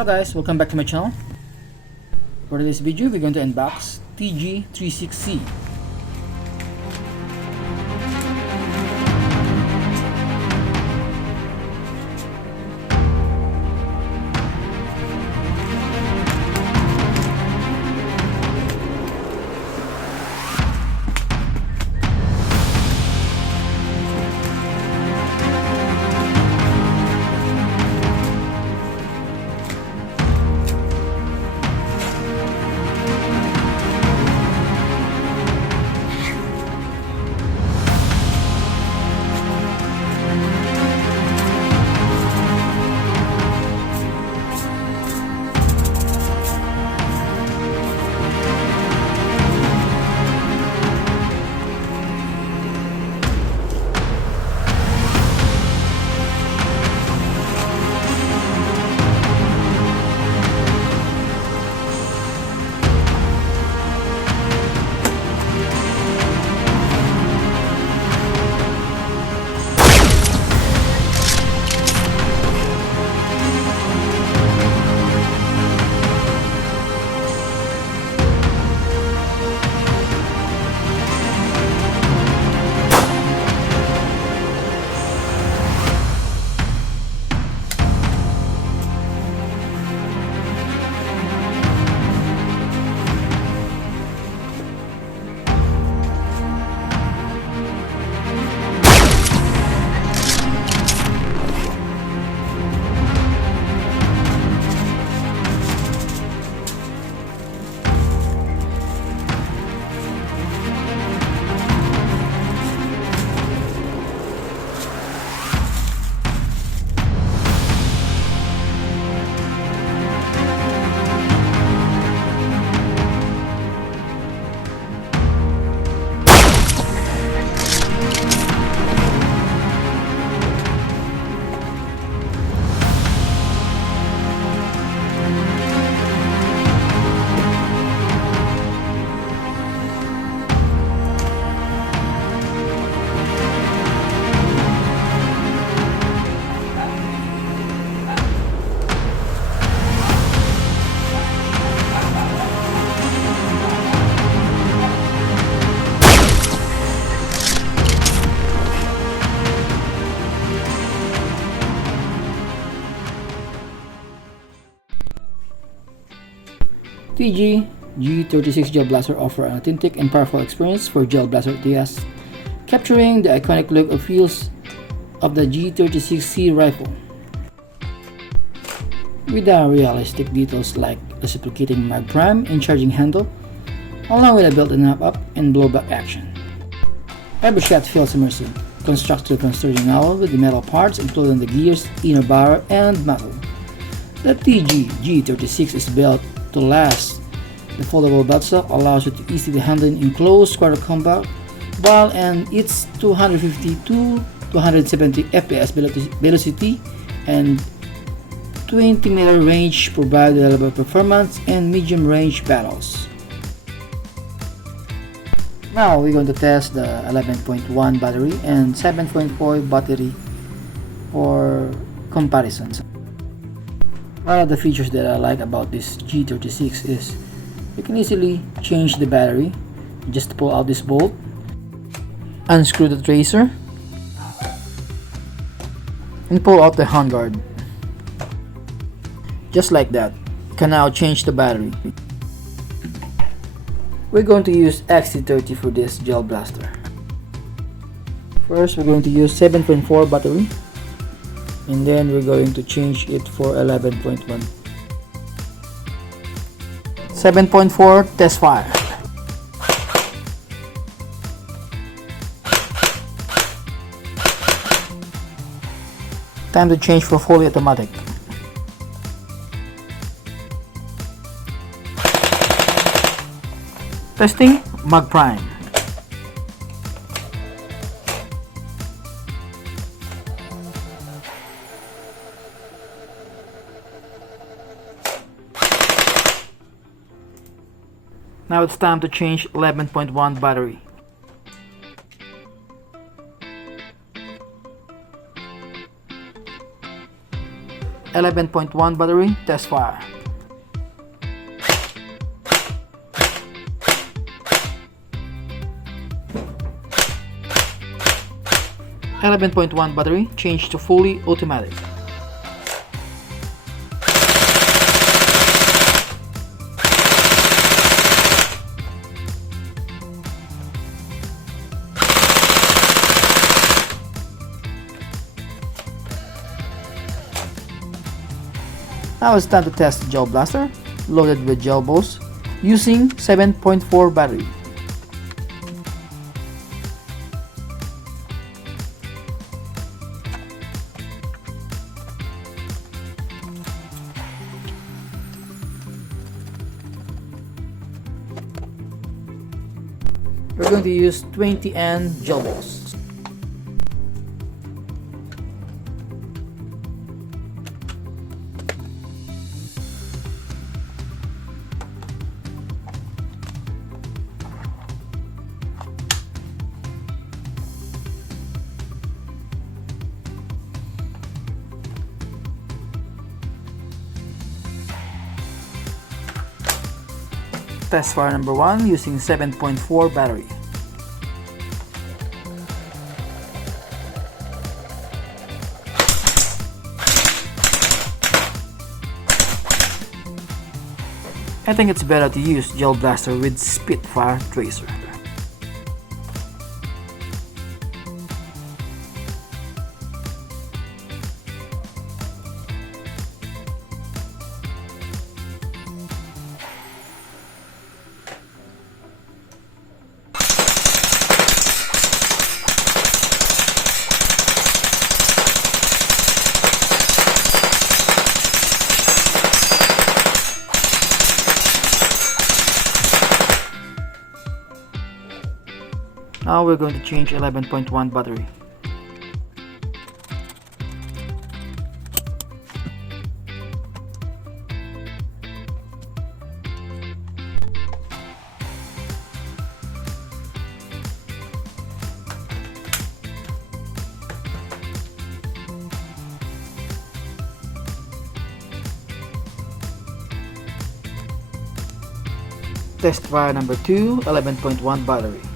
Hello guys, welcome back to my channel. For this video, we're going to unbox G36C. TG G36 Gel Blaster offer an authentic and powerful experience for gel blaster enthusiasts, capturing the iconic look and feels of the G36C rifle. With the realistic details like reciprocating mag prime and charging handle, along with a built-in up and blowback action. Every shot feels immersive, constructed from sturdy metal with the metal parts including the gears, inner barrel, and muzzle. The TG G36 is built to last. The foldable buttstock allows you to easily handle in close quarter combat, while its 250 to 270 FPS velocity and 20-meter range provide reliable performance in medium range battles. Now we're going to test the 11.1 battery and 7.4 battery for comparisons. One of the features that I like about this G36 is you can easily change the battery. Just pull out this bolt, unscrew the tracer, and pull out the handguard. Just like that, you can now change the battery. We're going to use XT30 for this gel blaster. First, we're going to use 7.4 battery. And then we're going to change it for 11.1. 7.4 test fire. Time to change for fully automatic. Testing mag prime. Now it's time to change 11.1 battery. 11.1 battery test fire. (11.1) battery changed to fully automatic. Now it's time to test the gel blaster, loaded with gel balls, using 7.4 battery. We're going to use 20N gel balls. Test fire number 1 using 7.4 battery. I think it's better to use gel blaster with Spitfire tracer. Now we're going to change 11.1 battery. Test fire number 2, 11.1 battery.